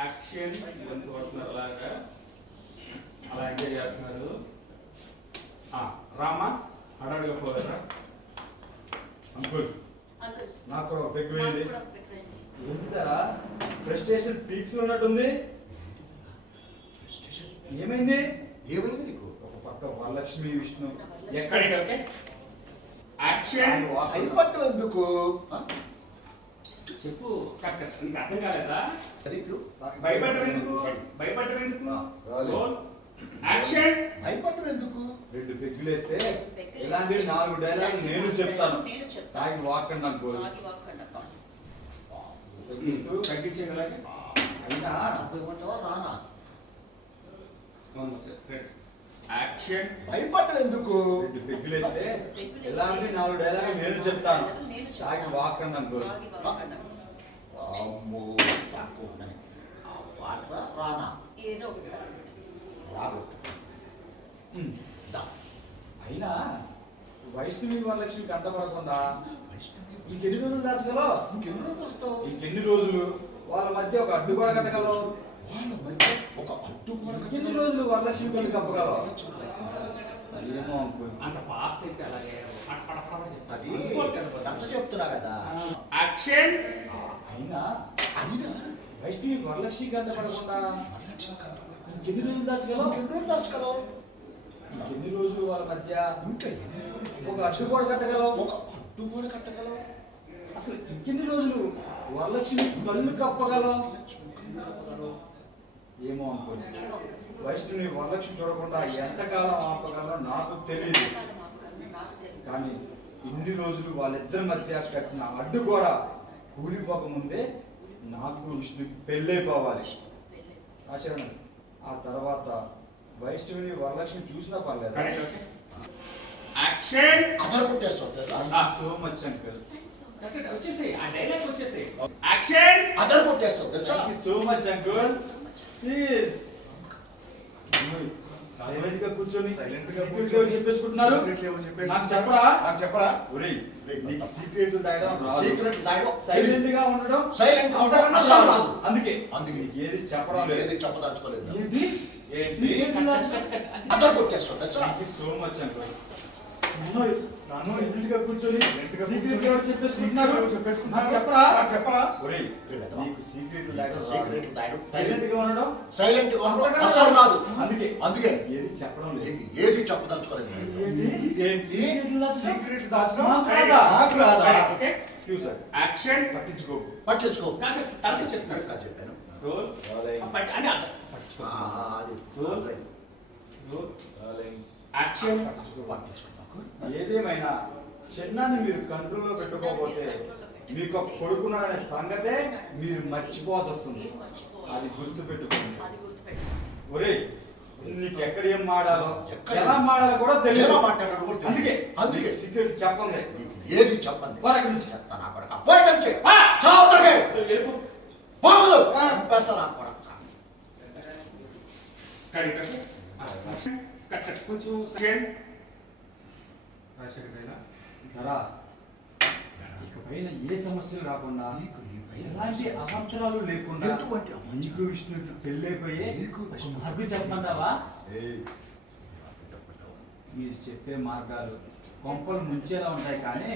Action గొంతు పడుతున్నారు అలాగా అలా ఎంజాయ్ చేస్తున్నారు. రామా హడావిడిగా పోయారా అంకుల్ నాకు కూడా ఒక నాకు వేయండి. ఏంటిదా ఫ్రస్ట్రేషన్ పీక్స్ ఉన్నట్టుంది. ఏమైంది? ఏమైంది నీకు? ఒక పక్క వరలక్ష్మి విష్ణు. ఎక్కడ ఎక్కడ ఓకే? యాక్షన్ భయపడటం ఎందుకు? ఆ? చెప్పు. కరెక్ట్. నీకు అర్థం కాలేదా? భయపడటం ఎందుకు భయపడటం ఎందుకు యాక్షన్ భయపడటం ఎందుకు రెండు పెగ్గులు వేస్తే ఇలాంటి నాలుగు డైలాగ్ నేను చెప్తాను. తాగి వాకండి అనుకో. తగ్గించేది అలాగే అయినా. రానా? యాక్షన్ భయపడటం ఎందుకు రెండు పెగ్గులు వేస్తే పెగ్గులు ఇలాంటి నాలుగు డైలాగ్ నేను చెప్తాను. తాగి వాకండి అనుకో. అమ్మో నాకు ఉన్నది. ఆ వాటరా రానా? ఏదో. దా. అయినా వైష్ణవి వరలక్ష్మి కంటపడకుండా వైష్ణవి ఇంకెన్ని రోజులు దాచగలవు ఇంకెన్ని రోజులు వస్తావు ఇంకెన్ని రోజులు? వాళ్ళ మధ్య ఒక అడ్డు కూడా కట్టగలవు? వాళ్ళ మధ్య ఒక అడ్డు కూడా ఎన్ని రోజులు వరలక్ష్మి పెళ్ళి కప్పగలవు? ఏమో అనుకో అంత ఫాస్ట్ అయితే అలాగే పట పట పట పట చెప్తా. అది చెప్తున్నా కదా. యాక్షన్ అయినా అయినా వైష్ణవి వరలక్ష్మి కంటపడకుండా వరలక్ష్మి కంటపడకుండా ఇంకెన్ని రోజులు దాచగలవు ఇంకెన్ని రోజులు దాచుకోగలవు ఇంకెన్ని రోజులు వాళ్ళ మధ్య ఇంకా ఎన్ని? ఒక అడ్డు కూడా కట్టగలవు ఒక అడ్డు కూడా కట్టగలవు అసలు ఇంకెన్ని రోజులు వరలక్ష్మి కళ్ళు కప్పగలవు ఏమో అనుకో ఏమో అంకుల్. వైష్ణవి వరలక్ష్మి చూడకుండా ఎంతకాలం ఆపగలరో నాకు తెలియదు. కానీ ఇన్ని రోజులు వాళ్ళిద్దరి మధ్య కట్టిన అడ్డు కూడా కూలిపోక ముందే నాకు విష్ణుకి పెళ్ళైపోవాలి. ఆచరణ ఆ తర్వాత వైష్ణవిని వరలక్ష్మి చూసినా పర్లేదు. Action so much uncle. వచ్చేసేయి. ఆ డైలాగ్ వచ్చేసేయి. యాక్షన్ అదర్ కొట్టేస్తావు సో మచ్ అంకుల్. చీస్ సైలెంట్గా కూర్చొని Silent గా కూర్చొని చెప్పేసుకుంటున్నారు. నాకు చెప్పరా నాకు చెప్పరా ఒరేయ్ నీకు కొత్త. సీక్రెట్ తాగడం రాదు సీక్రెట్ దాయడం సైలెంట్గా ఉండడం గా రాదు. అందుకే అందుకే. ఏది చెప్పడం లేదు ఏది చెప్పదలుచుకోలేదు ఏంటి ఏంటి? అదర్ సో మచ్. నాన్న ఇంటిగా కూర్చొని సీక్రెట్ ఎవరు చెప్పేసుకుంటున్నారు? చెప్పరా? నాకు చెప్పరా? ఒరేయ్ వీళ్ళదా? నీకు సీక్రెట్ సైలెంట్గా ఉండడం? సైలెంట్గా ఉండడం అందుకే. అందుకే. ఏది చెప్పడం లేదు. ఏది చెప్పదలుచుకోలేదు. ఏంటి? సీక్రెట్ దాచడం? నాకు రాదా? యాక్షన్ పట్టించుకో. నాకు. నాకు చెప్పాను. రోల్ అంటే పట్టించుకో రోల్. యాక్షన్ పట్టించుకో. ఏదేమైనా చిన్నాన్ని మీరు కంట్రోల్లో పెట్టుకోకపోతే మీకు ఒక కొడుకున్నాడనే సంగతే మీరు మర్చిపోవాల్సి వస్తుంది. అది గుర్తు పెట్టుకోండి. ఒరేయ్ నీకు ఎక్కడ ఏం మాడాలో ఎక్కడ ఎలా మాడాలో కూడా తెలియదు మాట్లాడాలో. అందుకే అందుకే. సీక్రెట్ చెప్పండి నీకు ఏది చెప్పండి పోరా ఇక్కడి నుంచి. చెత్త నా కొడక. పోయి ఇక్కడి నుంచి. ఆ! చావు తరగే. వెళ్ళిపో పోవదు. ఆ. చంపేస్తా నా కొడక. Correct okay action cut cut కొంచెం సెకండ్ రాజశేఖర్ గారు ధరా ఇకపైన ఏ సమస్యలు రాకుండా ఎలాంటి అవాంతరాలు లేకుండా? నీకు విష్ణుకి పెళ్ళైపోయి నాకు చెప్పమంటావా. మీరు చెప్పే మార్గాలు కొంపలు ముంచేలా ఉంటాయి కానీ.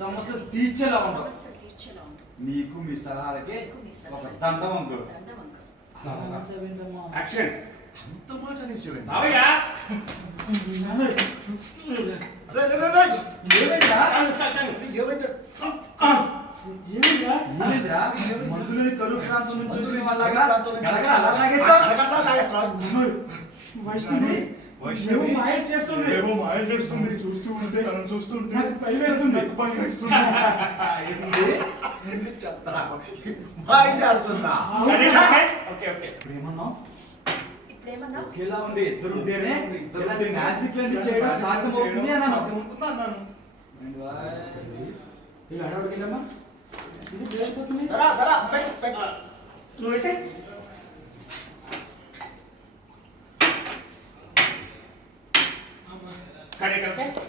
సమస్యలు తీర్చేలా ఉండవు సమస్యలు తీర్చేలా ఉంటాయి. మీకు మీ సలహాలకి ఒక దండం అంకుల్. యాక్షన్ అంత మాట అనేసేవండి. మందులని కరువు ప్రాంతం నుంచి. వైష్ణవి వైష్ణవి. మాయ చేస్తుంది. మాయ చేస్తుంది. చూస్తూ ఉంటే చూస్తుంటే నాకు వేస్తుంది. వేస్తుంది. మాయ చేస్తుందా? Okay okay. ఇప్పుడు ఏమన్నావు? ఒకేలా ఉంది ఇద్దరు ఉంటేనే ఇలాంటి మ్యాజిక్ లాంటి చేయడం సాధ్యం అవుతుంది అని అర్థం ఉంటుంది అన్నాను. ఈ అడవుడికి వెళ్ళమ్మా. ఇది తెలియకపోతుంది నువ్వు ఓకే